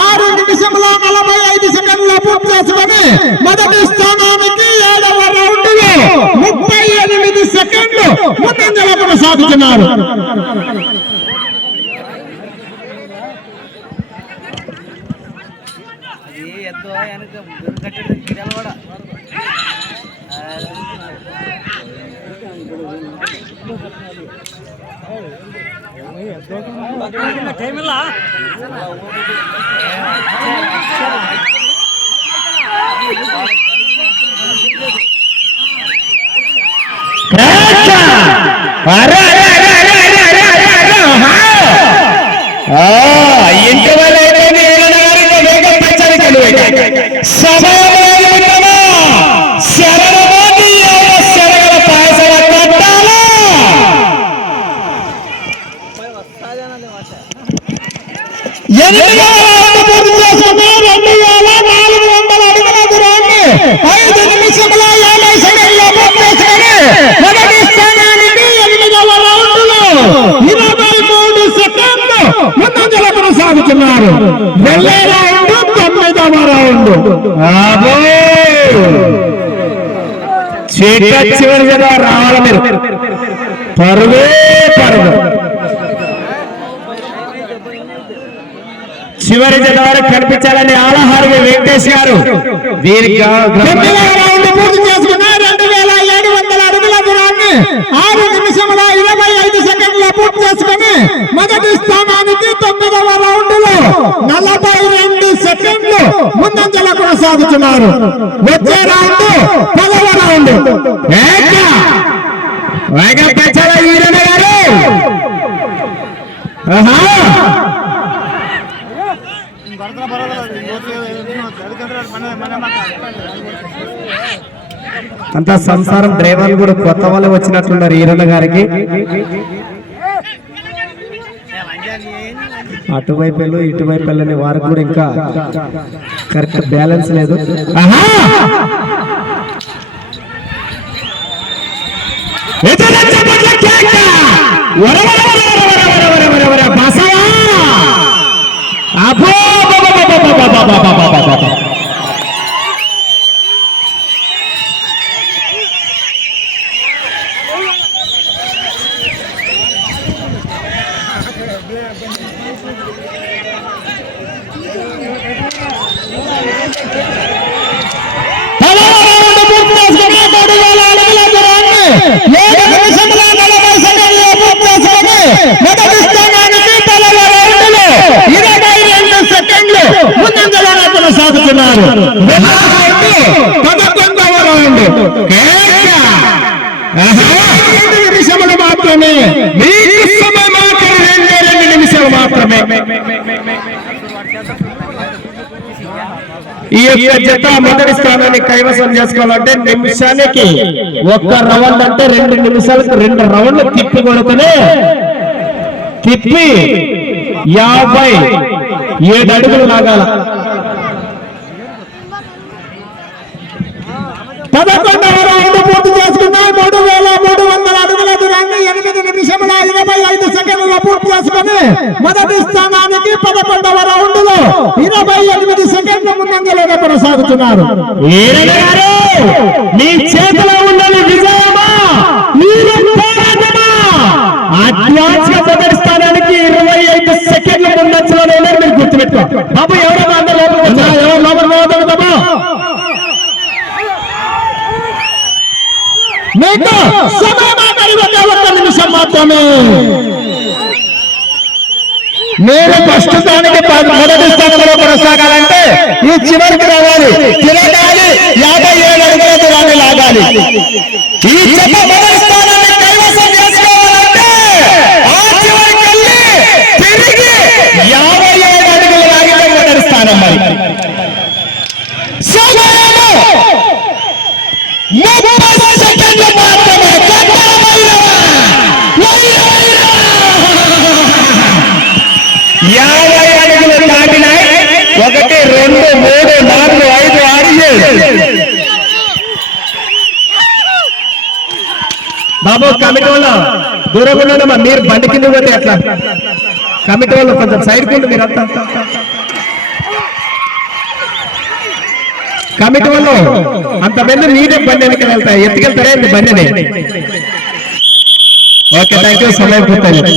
ఆరు నిమిషముల నలభై ఐదు సెకండ్ల పూర్తి చేసుకొని మొదటి స్థానానికి ఏడవ రౌండ్లో ముప్పై ఎనిమిది సెకండ్లు ముందంజలో కొనసాగుతున్నారు. కూడా ಟೈಮಿಲ್ಲ ఇంటి వల్ల సమయం రెండు వేల నాలుగు వందల అడుగుల దూరాన్ని ఐదు నిమిషముల యాభై సెకండ్ల పూర్తి మొదటి స్థానానికి ఎనిమిదవ రౌండ్లో ఇరవై మూడు సెకండ్లు ముందంజల కొనసాగుతున్నారు వెళ్ళే రౌండ్ తొమ్మిదవ రౌండ్ చీట చివరి కదా రావాలి మీరు. పరుగే పరుగు చివరి జత వరకు కనిపించాలని ఆలహారుగా వెంకటేష్ గారు దీనికి రౌండ్ పూర్తి చేసుకున్న రెండు వేల ఏడు వందల అడుగుల దూరాన్ని ఆరు నిమిషముల ఇరవై ఐదు సెకండ్ల పూర్తి చేసుకుని మొదటి స్థానానికి తొమ్మిదవ రౌండ్లో నలభై రెండు సెకండ్లు ముందంజల కొనసాగుతున్నారు. వచ్చే రౌండ్ పదవ రౌండ్. గారు. ఆహా! అంతా సంసారం డ్రైవర్లు కూడా కొత్త వాళ్ళు వచ్చినట్లున్నారు ఈరన్న గారికి అటువైపు వెళ్ళు, ఇటువైపు వెళ్ళని వారికి కూడా ఇంకా కరెక్ట్ బ్యాలెన్స్ లేదు ఆహా! మొదటి స్థానానికి పదవ ఇరవై రెండు సెకండ్లు ముందంజలోనే కొనసాగుతున్నారు పదకొండవ రౌండ్ రెండు నిమిషములు మాత్రమే. మీకు సమయం మాత్రమే. రెండు నిమిషాలు మాత్రమే. ఈ యొక్క జత మొదటి స్థానాన్ని కైవసం చేసుకోవాలంటే నిమిషానికి ఒక్క రౌండ్ అంటే రెండు నిమిషాలకు రెండు రౌండ్లు తిప్పి కొడుకుని తిప్పి యాభై ఏడు అడుగులు లాగాల. పదకొండవ రౌండ్ పూర్తి చేసుకున్నాయి మూడు వేల మూడు వందల అడుగుల దూరాన్ని ఎనిమిది నిమిషముల ఇరవై ఐదు సెకండ్ల పూర్తి చేసుకుని మొదటి స్థానానికి పదకొండవ రౌండ్లో ఇరవై ఎనిమిది ముందంజలోనే కొనసాగుతున్నారు? మీ చేతిలో ఉన్నది విజయమా? మొదటి స్థానానికి ఇరవై ఐదు సెకండ్ల ముందంజలోనే ఉన్నారు మీరు గుర్తుపెట్టుకో. బాబు ఎవరో అందరూ లోపలికి వచ్చారు. ఎవరు లోపలికి పోవద్దు బాబు. మీకు సమయమాటలు ఒకే ఒక్క నిమిషం మాత్రమే. మీరు ప్రస్తుతానికి మొదటి స్థానంలో కొనసాగాలంటే ఈ చివరికి రావాలి. తిరగాలి. యాభై ఏడు అడుగులకు రాని లాగాలి. ఈ మొదటి స్థానాన్ని కైవసం చేసుకోవాలంటే ఆ చివరికి వెళ్ళి తిరిగి యాభై ఏడు అడుగులు లాగితే మొదటి స్థానం మరి. ముప్పై రెండు మూడు నాలుగు ఐదు అడిగేది బాబు కమిటీ వాళ్ళు దూరంగా ఉండమ్మా మీరు బండి కింద పోతే అట్లా కమిటీ వాళ్ళు కొంచెం సైడ్ కింద మీరు అంత కమిటీ వాళ్ళు అంతమంది మీరే బండి వెనక వెళ్తాయి ఎత్తుకెళ్తారా బండిని? ఓకే థ్యాంక్ యూ సమయం పూర్తయింది.